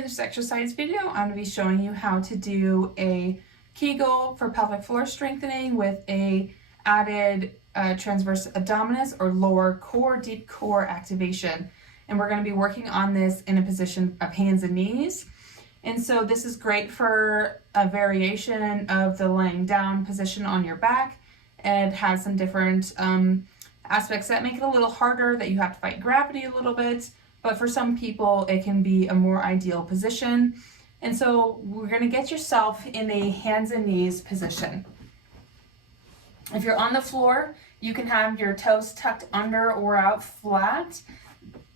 In this exercise video, I'm going to be showing you how to do a Kegel for pelvic floor strengthening with a added transverse abdominis or lower core, deep core activation. And we're going to be working on this in a position of hands and knees. And so this is great for a variation of the laying down position on your back. It has some different aspects that make it a little harder, that you have to fight gravity a little bit. But for some people, it can be a more ideal position. And so we're going to get yourself in a hands and knees position. If you're on the floor, you can have your toes tucked under or out flat.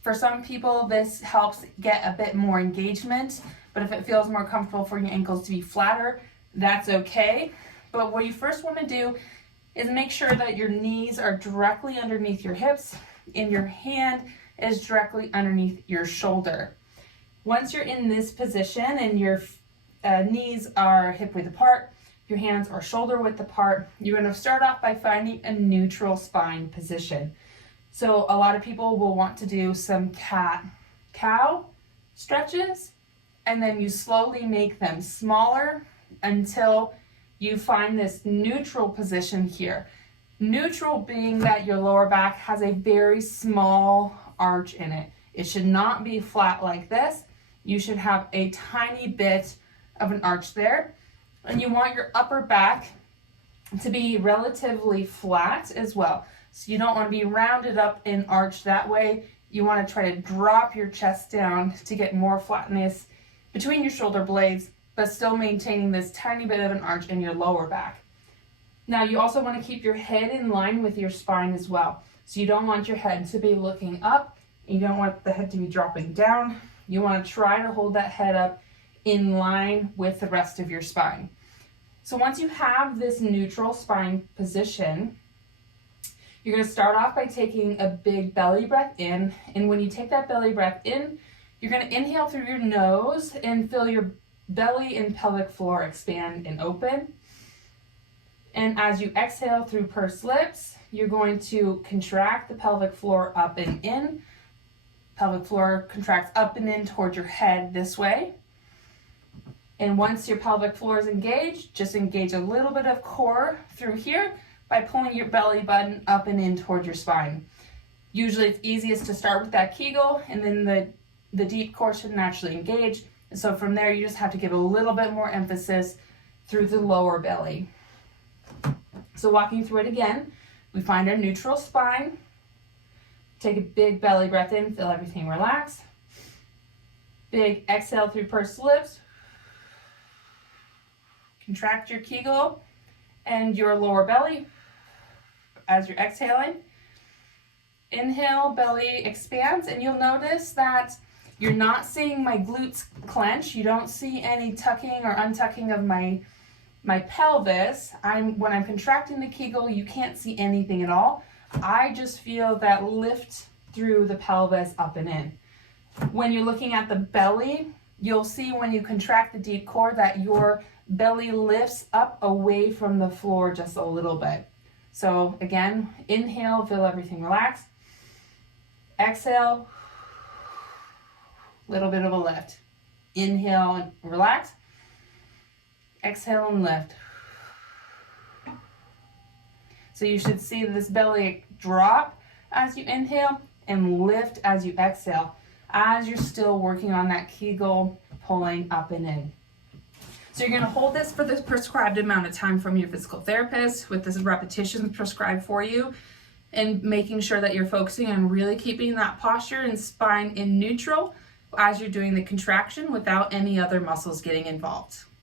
For some people, this helps get a bit more engagement, but if it feels more comfortable for your ankles to be flatter, that's okay. But what you first want to do is make sure that your knees are directly underneath your hips and your hand is directly underneath your shoulder. Once you're in this position and your knees are hip width apart, your hands are shoulder width apart, you're going to start off by finding a neutral spine position. So a lot of people will want to do some cat-cow stretches, and then you slowly make them smaller until you find this neutral position here. Neutral being that your lower back has a very small arch in it. It should not be flat like this. You should have a tiny bit of an arch there. And you want your upper back to be relatively flat as well. So you don't want to be rounded up and arched that way. You want to try to drop your chest down to get more flatness between your shoulder blades, but still maintaining this tiny bit of an arch in your lower back. Now you also want to keep your head in line with your spine as well. So you don't want your head to be looking up. You don't want the head to be dropping down. You want to try to hold that head up in line with the rest of your spine. So once you have this neutral spine position, you're going to start off by taking a big belly breath in. And when you take that belly breath in, you're going to inhale through your nose and feel your belly and pelvic floor expand and open. And as you exhale through pursed lips, you're going to contract the pelvic floor up and in. Pelvic floor contracts up and in towards your head this way. And once your pelvic floor is engaged, just engage a little bit of core through here by pulling your belly button up and in towards your spine. Usually it's easiest to start with that Kegel, and then the deep core should naturally engage. And so from there, you just have to give a little bit more emphasis through the lower belly. So walking through it again, we find our neutral spine. Take a big belly breath in, feel everything relax. Big exhale through pursed lips. Contract your Kegel and your lower belly as you're exhaling. Inhale, belly expands, and you'll notice that you're not seeing my glutes clench. You don't see any tucking or untucking of my pelvis. When I'm contracting the Kegel, you can't see anything at all. I just feel that lift through the pelvis up and in. When you're looking at the belly, you'll see when you contract the deep core that your belly lifts up away from the floor just a little bit. So again, inhale, feel everything relax. Exhale, little bit of a lift. Inhale and relax. Exhale and lift. So you should see this belly drop as you inhale and lift as you exhale, as you're still working on that Kegel pulling up and in. So you're going to hold this for the prescribed amount of time from your physical therapist with this repetitions prescribed for you, and making sure that you're focusing on really keeping that posture and spine in neutral as you're doing the contraction without any other muscles getting involved.